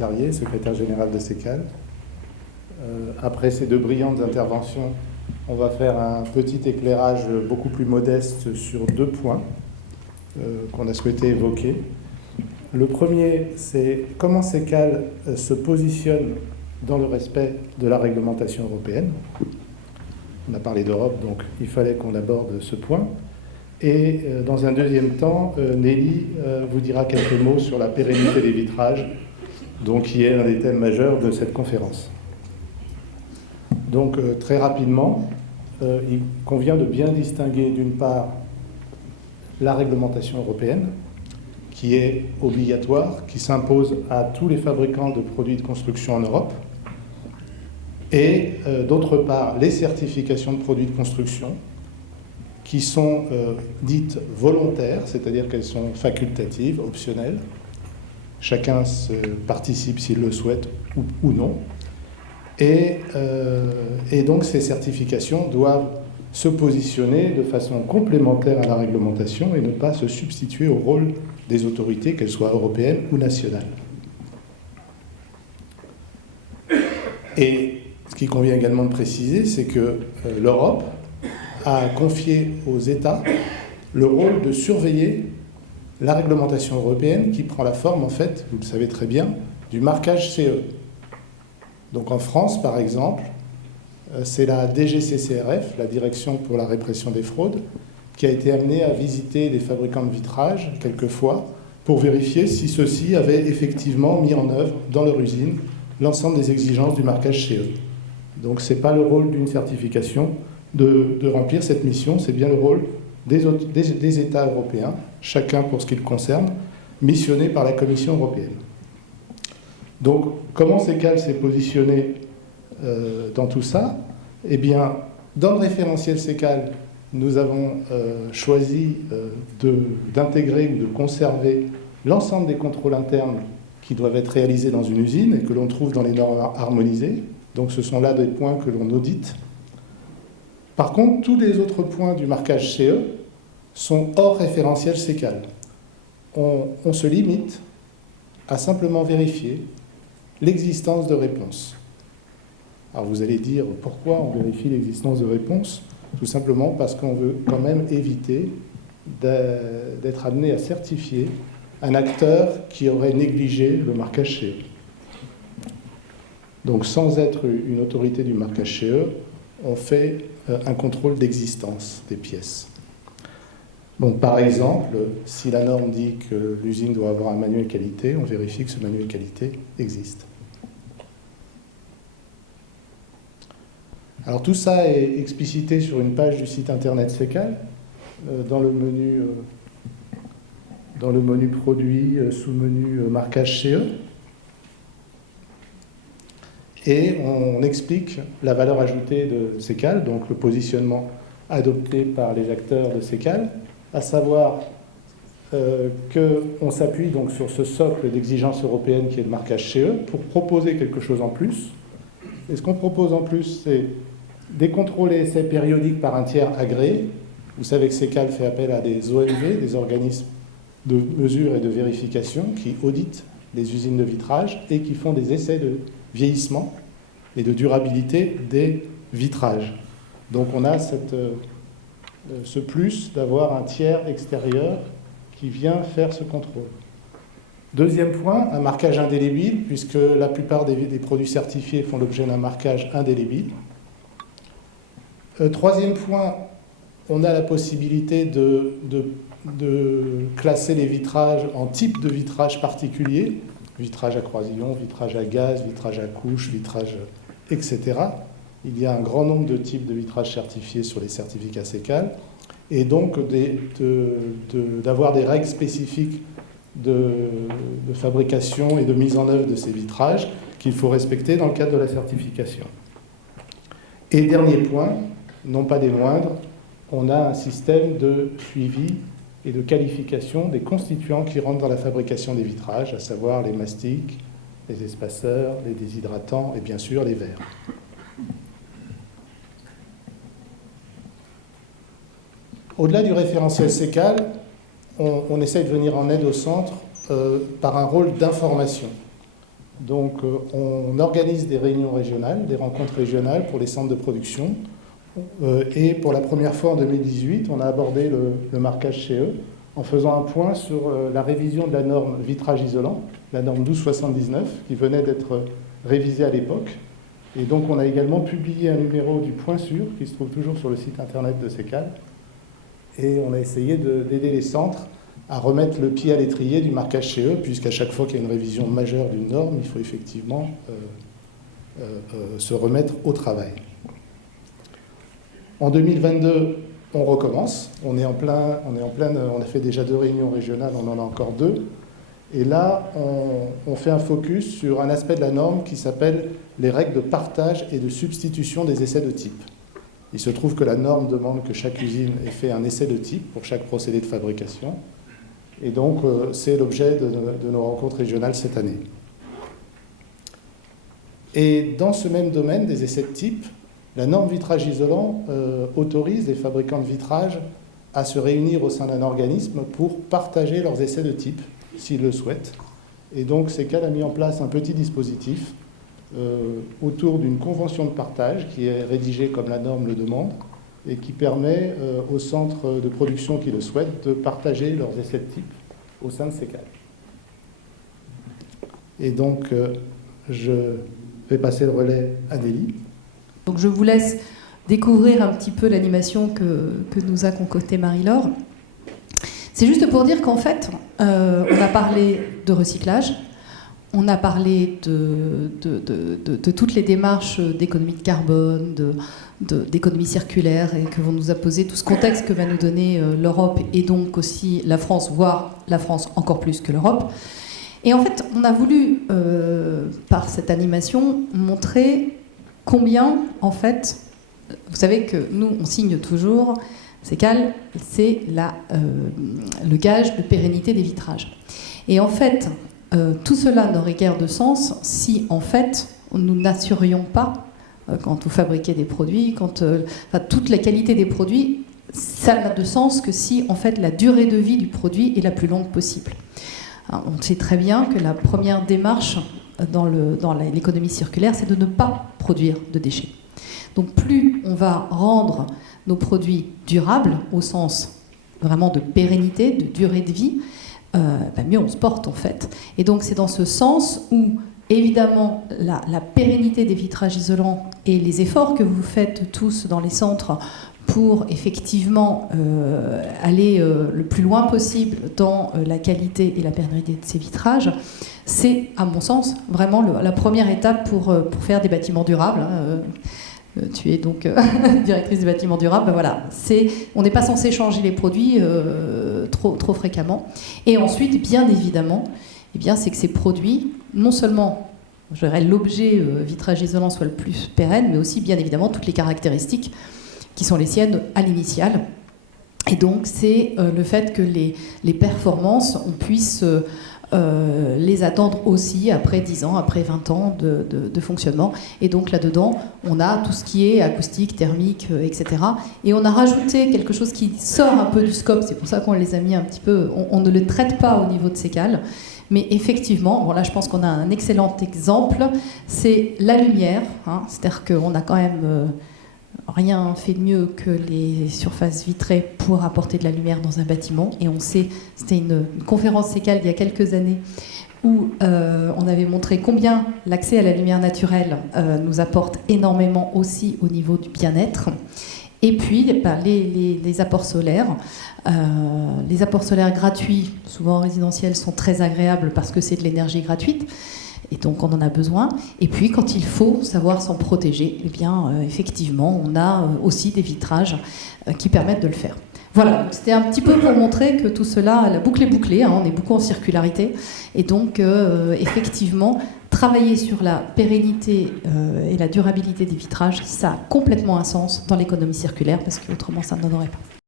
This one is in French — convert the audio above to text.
Carrier, secrétaire général de CECAL. Après ces deux brillantes interventions, on va faire un petit éclairage beaucoup plus modeste sur deux points qu'on a souhaité évoquer. Le premier, c'est comment CECAL se positionne dans le respect de la réglementation européenne. On a parlé d'Europe, donc il fallait qu'on aborde ce point. Et dans un deuxième temps, Nelly vous dira quelques mots sur la pérennité des vitrages, donc qui est un des thèmes majeurs de cette conférence. Donc très rapidement, il convient de bien distinguer d'une part la réglementation européenne, qui est obligatoire, qui s'impose à tous les fabricants de produits de construction en Europe, et d'autre part les certifications de produits de construction, qui sont dites volontaires, c'est-à-dire qu'elles sont facultatives, optionnelles. Chacun participe s'il le souhaite ou non. Et donc ces certifications doivent se positionner de façon complémentaire à la réglementation et ne pas se substituer au rôle des autorités, qu'elles soient européennes ou nationales. Et ce qu'il convient également de préciser, c'est que l'Europe a confié aux États le rôle de surveiller la réglementation européenne qui prend la forme, en fait, vous le savez très bien, du marquage CE. Donc en France, par exemple, c'est la DGCCRF, la Direction pour la répression des fraudes, qui a été amenée à visiter les fabricants de vitrages quelquefois pour vérifier si ceux-ci avaient effectivement mis en œuvre dans leur usine l'ensemble des exigences du marquage CE. Donc ce n'est pas le rôle d'une certification de remplir cette mission, c'est bien le rôle des États européens, chacun pour ce qui le concerne, missionnés par la Commission européenne. Donc, comment CECAL s'est positionné dans tout ça? Eh bien, dans le référentiel CECAL, nous avons choisi d'intégrer ou de conserver l'ensemble des contrôles internes qui doivent être réalisés dans une usine et que l'on trouve dans les normes harmonisées. Donc, ce sont là des points que l'on audite. Par contre, tous les autres points du marquage CE sont hors référentiel CECAL. On se limite à simplement vérifier l'existence de réponses. Alors vous allez dire, pourquoi on vérifie l'existence de réponses? Tout simplement parce qu'on veut quand même éviter d'être amené à certifier un acteur qui aurait négligé le marquage CE. Donc sans être une autorité du marquage CE, on fait un contrôle d'existence des pièces. Donc, par exemple, si la norme dit que l'usine doit avoir un manuel qualité, on vérifie que ce manuel qualité existe. Alors tout ça est explicité sur une page du site internet CECAL, dans le menu produit, sous-menu marquage CE. Et on explique la valeur ajoutée de CECAL, donc le positionnement adopté par les acteurs de CECAL, à savoir qu'on s'appuie donc sur ce socle d'exigence européenne qui est le marquage CE pour proposer quelque chose en plus. Et ce qu'on propose en plus, c'est des contrôles et essais périodiques par un tiers agréé. Vous savez que CECAL fait appel à des OMV, des organismes de mesure et de vérification, qui auditent les usines de vitrage et qui font des essais de vieillissement et de durabilité des vitrages. Donc on a ce plus d'avoir un tiers extérieur qui vient faire ce contrôle. Deuxième point, un marquage indélébile, puisque la plupart des produits certifiés font l'objet d'un marquage indélébile. Troisième point, on a la possibilité de classer les vitrages en types de vitrages particuliers, vitrage à croisillon, vitrage à gaz, vitrage à couche, vitrage, etc. Il y a un grand nombre de types de vitrages certifiés sur les certificats CECAL, et donc d'avoir des règles spécifiques de fabrication et de mise en œuvre de ces vitrages qu'il faut respecter dans le cadre de la certification. Et dernier point, non pas des moindres, on a un système de suivi et de qualification des constituants qui rentrent dans la fabrication des vitrages, à savoir les mastiques, les espaceurs, les déshydratants et bien sûr les verres. Au-delà du référentiel CECAL, on essaye de venir en aide au centre par un rôle d'information. Donc on organise des réunions régionales, des rencontres régionales pour les centres de production. Et pour la première fois en 2018, on a abordé le marquage CE en faisant un point sur la révision de la norme vitrage isolant, la norme 1279, qui venait d'être révisée à l'époque. Et donc on a également publié un numéro du Point Sûr, qui se trouve toujours sur le site internet de CECAL. Et on a essayé d'aider les centres à remettre le pied à l'étrier du marquage CE, puisqu'à chaque fois qu'il y a une révision majeure d'une norme, il faut effectivement se remettre au travail. En 2022, on recommence. On a fait déjà 2 réunions régionales, on en a encore 2. Et là, on fait un focus sur un aspect de la norme qui s'appelle les règles de partage et de substitution des essais de type. Il se trouve que la norme demande que chaque usine ait fait un essai de type pour chaque procédé de fabrication. Et donc, c'est l'objet de nos rencontres régionales cette année. Et dans ce même domaine des essais de type, la norme vitrage isolant autorise les fabricants de vitrage à se réunir au sein d'un organisme pour partager leurs essais de type, s'ils le souhaitent. Et donc, CECAL a mis en place un petit dispositif autour d'une convention de partage qui est rédigée comme la norme le demande et qui permet aux centres de production qui le souhaitent de partager leurs essais de type au sein de CECAL. Et donc, je vais passer le relais à Nelly. Donc je vous laisse découvrir un petit peu l'animation que nous a concoctée Marie-Laure. C'est juste pour dire qu'en fait, on a parlé de recyclage, on a parlé de toutes les démarches d'économie de carbone, d'économie circulaire, et que vont nous apposer tout ce contexte que va nous donner l'Europe et donc aussi la France, voire la France encore plus que l'Europe. Et en fait, on a voulu, par cette animation, montrer combien, en fait, vous savez que nous, on signe toujours, CECAL, c'est le gage de pérennité des vitrages. Et en fait, tout cela n'aurait guère de sens si, en fait, nous n'assurions pas, quand vous fabriquez des produits, toute la qualité des produits, ça n'a de sens que si, en fait, la durée de vie du produit est la plus longue possible. Alors, on sait très bien que la première démarche dans l'économie circulaire, c'est de ne pas produire de déchets. Donc plus on va rendre nos produits durables, au sens vraiment de pérennité, de durée de vie, mieux on se porte en fait. Et donc c'est dans ce sens où, évidemment, la pérennité des vitrages isolants et les efforts que vous faites tous dans les centres pour effectivement aller le plus loin possible dans la qualité et la pérennité de ces vitrages, c'est, à mon sens, vraiment la première étape pour faire des bâtiments durables. Tu es donc directrice des bâtiments durables. Ben voilà, on n'est pas censé changer les produits trop fréquemment. Et ensuite, bien évidemment, c'est que ces produits, non seulement je dirais, l'objet vitrage isolant soit le plus pérenne, mais aussi, bien évidemment, toutes les caractéristiques qui sont les siennes à l'initiale. Et donc, c'est le fait que les performances, on puisse les attendre aussi après 10 ans, après 20 ans de fonctionnement. Et donc, là-dedans, on a tout ce qui est acoustique, thermique, etc. Et on a rajouté quelque chose qui sort un peu du scope, c'est pour ça qu'on les a mis un petit peu... On ne le traite pas au niveau de CECAL, mais effectivement, bon là je pense qu'on a un excellent exemple, c'est la lumière, hein, c'est-à-dire qu'on a quand même... rien fait de mieux que les surfaces vitrées pour apporter de la lumière dans un bâtiment. Et on sait, c'était une conférence CECAL il y a quelques années où on avait montré combien l'accès à la lumière naturelle nous apporte énormément aussi au niveau du bien-être. Et puis les apports solaires. Les apports solaires gratuits, souvent résidentiels, sont très agréables parce que c'est de l'énergie gratuite. Et donc on en a besoin. Et puis quand il faut savoir s'en protéger, eh bien effectivement on a aussi des vitrages qui permettent de le faire. Voilà, c'était un petit peu pour montrer que tout cela, la boucle est bouclée, hein, on est beaucoup en circularité. Et donc effectivement, travailler sur la pérennité et la durabilité des vitrages, ça a complètement un sens dans l'économie circulaire parce qu'autrement ça n'en aurait pas.